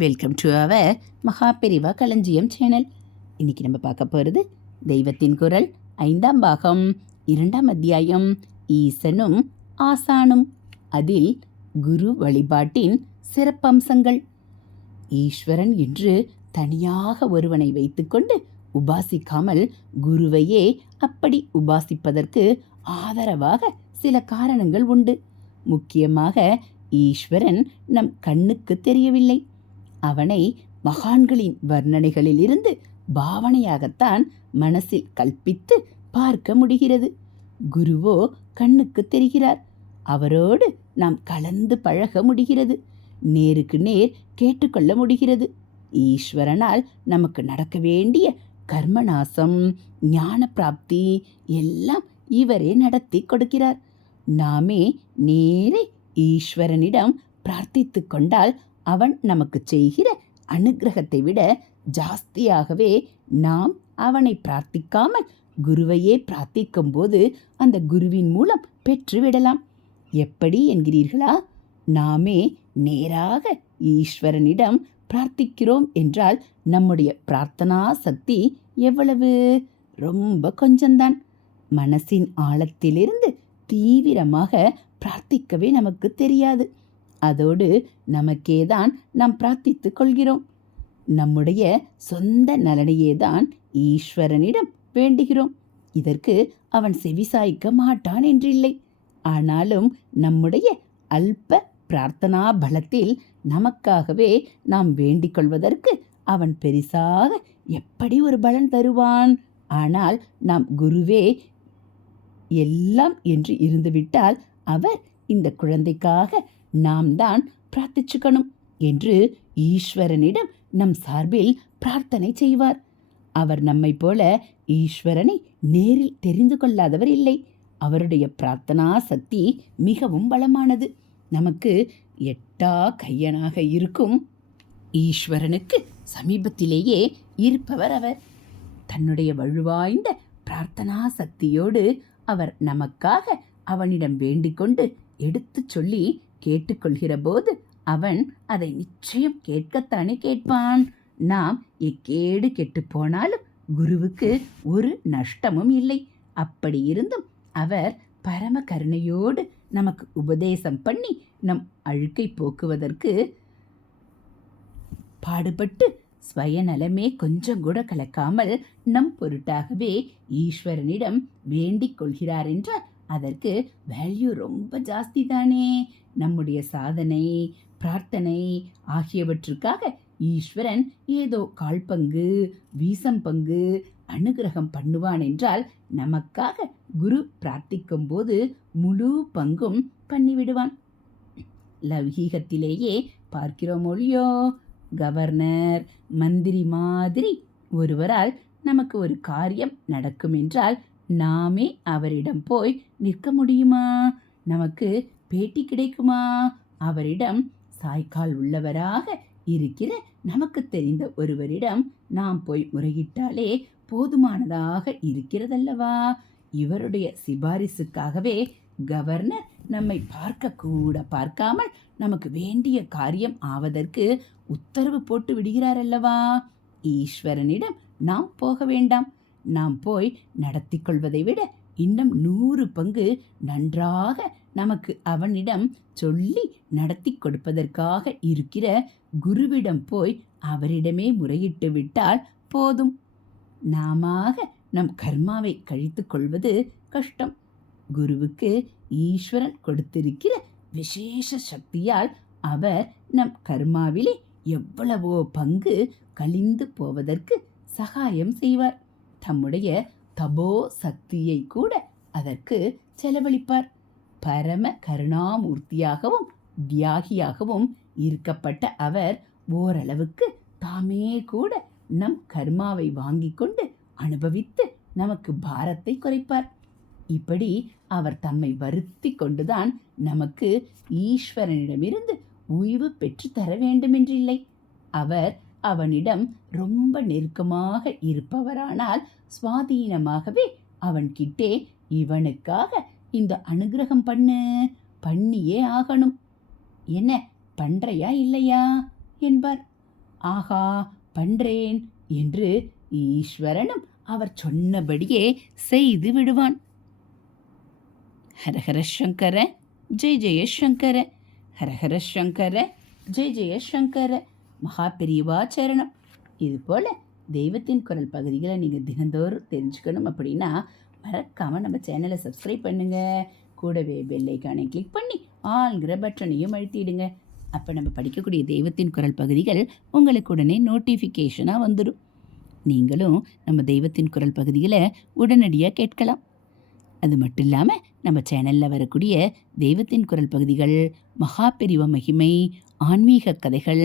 Welcome to our Maha Periyava களஞ்சியம் channel இன்னைக்கு நம்ம பார்க்க போகிறது தெய்வத்தின் குரல் ஐந்தாம் பாகம் இரண்டாம் அத்தியாயம் ஈசனும் ஆசானும். அதில் குரு வழிபாட்டின் சிறப்பம்சங்கள். ஈஸ்வரன் என்று தனியாக ஒருவனை வைத்துக்கொண்டு உபாசிக்காமல் குருவையே அப்படி உபாசிப்பதற்கு ஆதரவாக சில காரணங்கள் உண்டு. முக்கியமாக ஈஸ்வரன் நம் கண்ணுக்கு தெரியவில்லை. அவனை மகான்களின் வர்ணனைகளிலிருந்து பாவனையாகத்தான் மனசில் கல்பித்து பார்க்க முடிகிறது. குருவோ கண்ணுக்கு தெரிகிறார். அவரோடு நாம் கலந்து பழக முடிகிறது. நேருக்கு நேர் கேட்டுக்கொள்ள முடிகிறது. ஈஸ்வரனால் நமக்கு நடக்க வேண்டிய கர்மநாசம் ஞான பிராப்தி எல்லாம் இவரே நடத்தி கொடுக்கிறார். நாமே நேரே ஈஸ்வரனிடம் பிரார்த்தித்து கொண்டால் அவன் நமக்கு செய்கிற அனுக்கிரகத்தை விட ஜாஸ்தியாகவே நாம் அவனை பிரார்த்திக்காமல் குருவையே பிரார்த்திக்கும் போது அந்த குருவின் மூலம் பெற்றுவிடலாம். எப்படி என்கிறீர்களா? நாமே நேராக ஈஸ்வரனிடம் பிரார்த்திக்கிறோம் என்றால் நம்முடைய பிரார்த்தனா சக்தி எவ்வளவு? ரொம்ப கொஞ்சம்தான். மனசின் ஆழத்திலிருந்து தீவிரமாக பிரார்த்திக்கவே நமக்கு தெரியாது. அதோடு நமக்கே தான் நாம் பிரார்த்தித்து கொள்கிறோம். நம்முடைய சொந்த நலனையே தான் ஈஸ்வரனிடம் வேண்டுகிறோம். இதற்கு அவன் செவிசாய்க்க மாட்டான் என்றில்லை. ஆனாலும் நம்முடைய அல்ப பிரார்த்தனா பலத்தில் நமக்காகவே நாம் வேண்டிக் கொள்வதற்கு அவன் பெரிசாக எப்படி ஒரு பலன் தருவான்? ஆனால் நாம் குருவே எல்லாம் என்று இருந்துவிட்டால் அவர் இந்த குழந்தைக்காக நாம் தான் பிரார்த்திச்சுக்கணும் என்று ஈஸ்வரனிடம் நம் சார்பில் பிரார்த்தனை செய்வார். அவர் நம்மை போல ஈஸ்வரனை நேரில் தெரிந்து கொள்ளாதவர் இல்லை. அவருடைய பிரார்த்தனா சக்தி மிகவும் பலமானது. நமக்கு எட்டா கையனாக இருக்கும் ஈஸ்வரனுக்கு சமீபத்திலேயே இருப்பவர் அவர். தன்னுடைய வலுவாய்ந்த பிரார்த்தனா சக்தியோடு அவர் நமக்காக அவனிடம் வேண்டிக்கொண்டு எடுத்துச் சொல்லி கேட்டுக்கொள்கிற போது அவன் அதை நிச்சயம் கேட்கத்தானே கேட்பான். நாம் எக்கேடு கெட்டு போனாலும் குருவுக்கு ஒரு நஷ்டமும் இல்லை. அப்படி இருந்தும் அவர் பரம கருணையோடு நமக்கு உபதேசம் பண்ணி நம் அழுக்கை போக்குவதற்கு பாடுபட்டு ஸ்வயநலமே கொஞ்சம் கூட கலக்காமல் நம் பொருட்டாகவே ஈஸ்வரனிடம் வேண்டிக் கொள்கிறார் என்றால் அதற்கு வேல்யூ ரொம்ப ஜாஸ்தி தானே நம்முடைய சாதனை பிரார்த்தனை ஆகியவற்றுக்காக ஈஸ்வரன் ஏதோ கால் பங்கு வீசம் பங்கு அனுகிரகம் பண்ணுவான் என்றால் நமக்காக குரு பிரார்த்திக்கும் போது முழு பங்கும் பண்ணிவிடுவான். லௌகீகத்திலேயே பார்க்கிறோம் ஒழியோ? கவர்னர் மந்திரி மாதிரி ஒருவரால் நமக்கு ஒரு காரியம் நடக்கும் என்றால் நாமே அவரிடம் போய் நிற்க முடியுமா? நமக்கு பேட்டி கிடைக்குமா? அவரிடம் சாய்க்கால் உள்ளவராக இருக்கிற நமக்கு தெரிந்த ஒருவரிடம் நாம் போய் முறையிட்டாலே போதுமானதாக இருக்கிறதல்லவா? இவருடைய சிபாரிசுக்காகவே கவர்னர் நம்மை பார்க்க கூட பார்க்காமல் நமக்கு வேண்டிய காரியம் ஆவதற்கு உத்தரவு போட்டு விடுகிறார் அல்லவா ஈஸ்வரனிடம் நாம் போக வேண்டாம். நாம் போய் நடத்தி கொள்வதை விட இன்னும் நூறு பங்கு நன்றாக நமக்கு அவனிடம் சொல்லி நடத்தி கொடுப்பதற்காக இருக்கிற குருவிடம் போய் அவரிடமே முறையிட்டு விட்டால் போதும். நாமாக நம் கர்மாவை கழித்து கொள்வது கஷ்டம். குருவுக்கு ஈஸ்வரன் கொடுத்திருக்கிற விசேஷ சக்தியால் அவர் நம் கர்மாவிலே எவ்வளவோ பங்கு கழிந்து போவதற்கு சகாயம் செய்வார். தம்முடைய தபோ சக்தியை கூட அதற்கு செலவழிப்பார். பரம கருணாமூர்த்தியாகவும் தியாகியாகவும் இருக்கப்பட்ட அவர் ஓரளவுக்கு தாமே கூட நம் கர்மாவை வாங்கி கொண்டு அனுபவித்து நமக்கு பாரத்தை குறைப்பார். இப்படி அவர் தம்மை வருத்தி கொண்டுதான் நமக்கு ஈஸ்வரனிடமிருந்து ஓய்வு பெற்று தர வேண்டுமென்றில்லை. அவர் அவனிடம் ரொம்ப நெருக்கமாக இருப்பவரானால் சுவாதீனமாகவே அவன்கிட்டே இவனுக்காக இந்த அனுகிரகம் பண்ணு பண்ணியே ஆகணும். என்ன பண்றையா இல்லையா? என்பார். ஆஹா பண்றேன் என்று ஈஸ்வரனும் அவர் சொன்னபடியே செய்து விடுவான். ஹரஹர சங்கர ஜெய ஜெயசங்கர ஹரஹர சங்கர ஜெய ஜெய சங்கர. மகா பெரியவா சரணம். இது போல் தெய்வத்தின் குரல் பகுதிகளை நீங்கள் தினந்தோறும் தெரிஞ்சுக்கணும் அப்படின்னா மறக்காமல் நம்ம சேனலை சப்ஸ்கிரைப் பண்ணுங்கள் கூடவே பெல்லைக்கானை கிளிக் பண்ணி ஆள்கிற பட்டனையும் அழுத்திடுங்க. அப்போ நம்ம படிக்கக்கூடிய தெய்வத்தின் குரல் பகுதிகள் உங்களுக்கு உடனே நோட்டிஃபிகேஷனாக வந்துடும் நீங்களும் நம்ம தெய்வத்தின் குரல் பகுதிகளை உடனடியாக கேட்கலாம். அது மட்டும் இல்லாமல் நம்ம சேனலில் வரக்கூடிய தெய்வத்தின் குரல் பகுதிகள் மகா மகிமை ஆன்மீக கதைகள்